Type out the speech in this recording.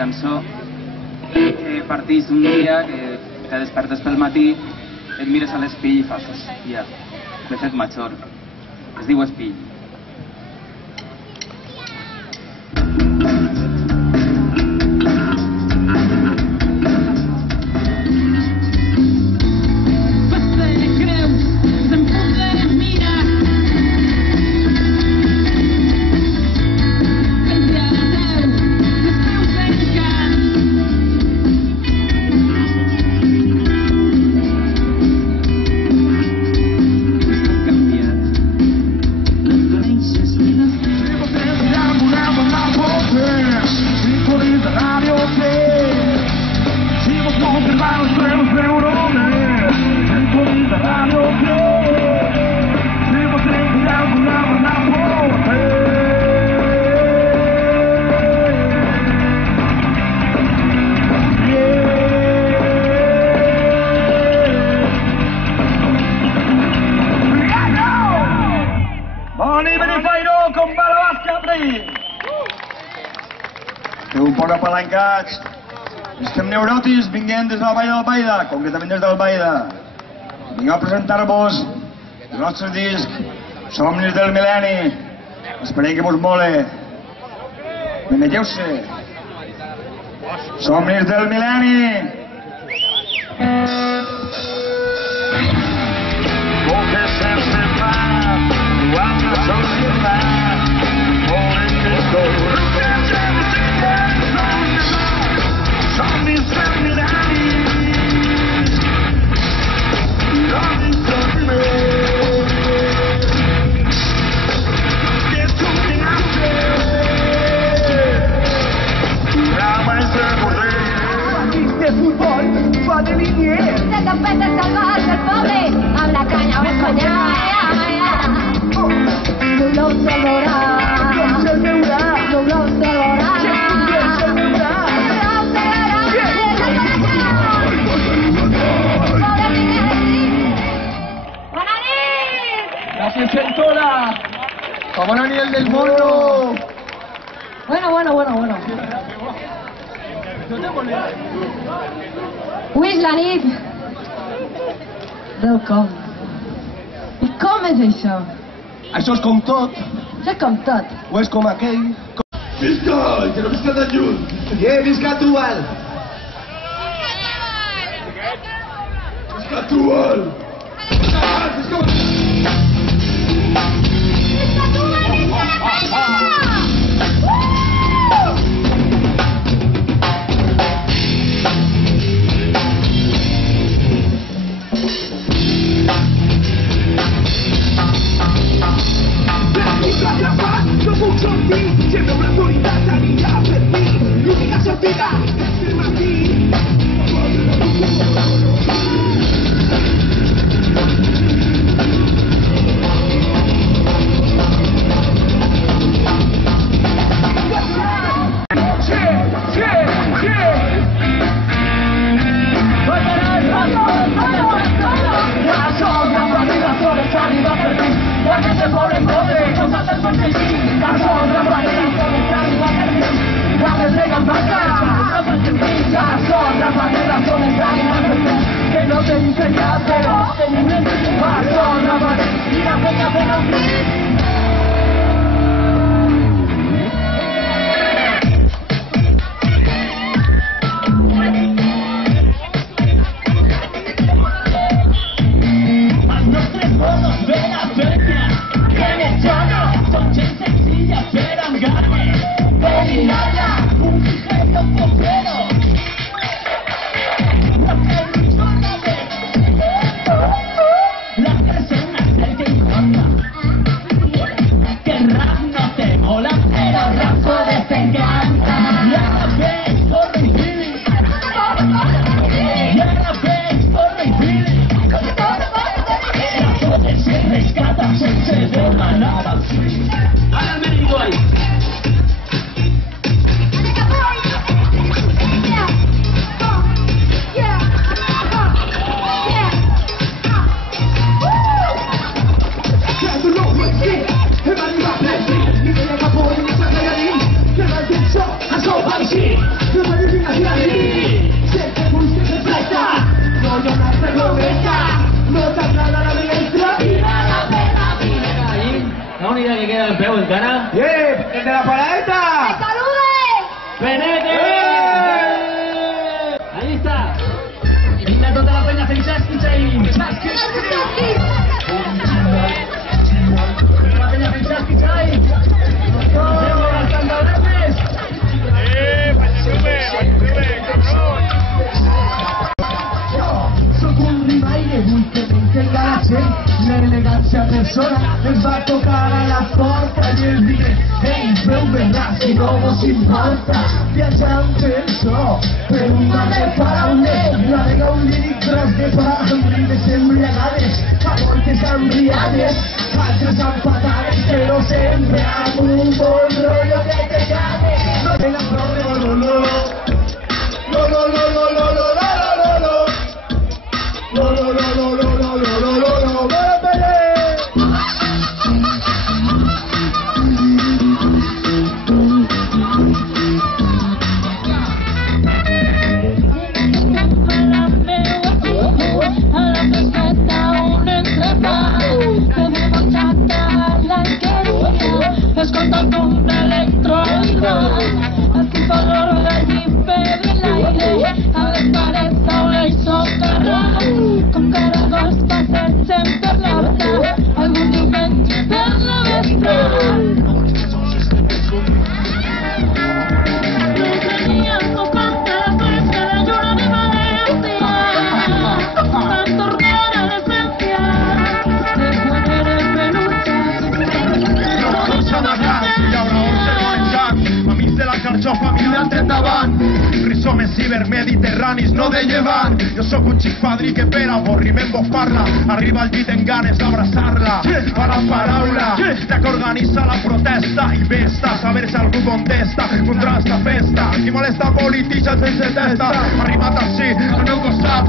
cançó que partís d'un dia que te despertes pel matí, et mires a l'espill i fas, hòstia, l'he fet major. Es diu espill. Esteu fora palancats. Estem neurotis vinguent des de la Vall d'Albaida, concretament des d'Albaida. Vingueu a presentar-vos el nostre disc Somnis del Mil·lenni. Esperem que vos mole. Benegeu-se. Somnis del Mil·lenni. De tapete salvaje, pobre, amb la canya Espanya. No se veurà, no se veurà, no se veurà. Gracias, Centola. Como no nivel del mundo. Bueno. Avui és la nit del com. I com és això? Això és com tot. Això és com tot. O és com aquell. Visca! Que no visca tan lluny! Visca Tubal! Visca Tubal! Siempre una autoridad sanidad de ti, y una santidad firma aquí. Que no te dicen nada, pero te niñen tu paso, la madre, y la peña de los cara? ¡El de la paradeta! ¡Penete! Ahí está. Vinda tota la penya fent xasquitxain. La penya fent xasquitxain. Soc un rimaire, vull que m'entengui la gent. L'elegància persona ens va tocar a la porta i els diré: ei, veu verrà si no vos importa. Viatjant penso per un mar de paraules, navega un líric tros de pa amb rimes embriagades, a voltes embriades, altres empatades, però sempre amb un bon rotllo que te cague. No te la prou de lo. Rizomes cibermediterranis, no de llevant. Jo sóc un xic padrí que per avorriment vos parla. Arriba al llit en ganes d'abraçar-la. Fa la paraula, ja que organitza la protesta. I vés-te a saber si algú contesta contra esta festa. Qui molesta polititza sense testa. Arribat així, al meu costat.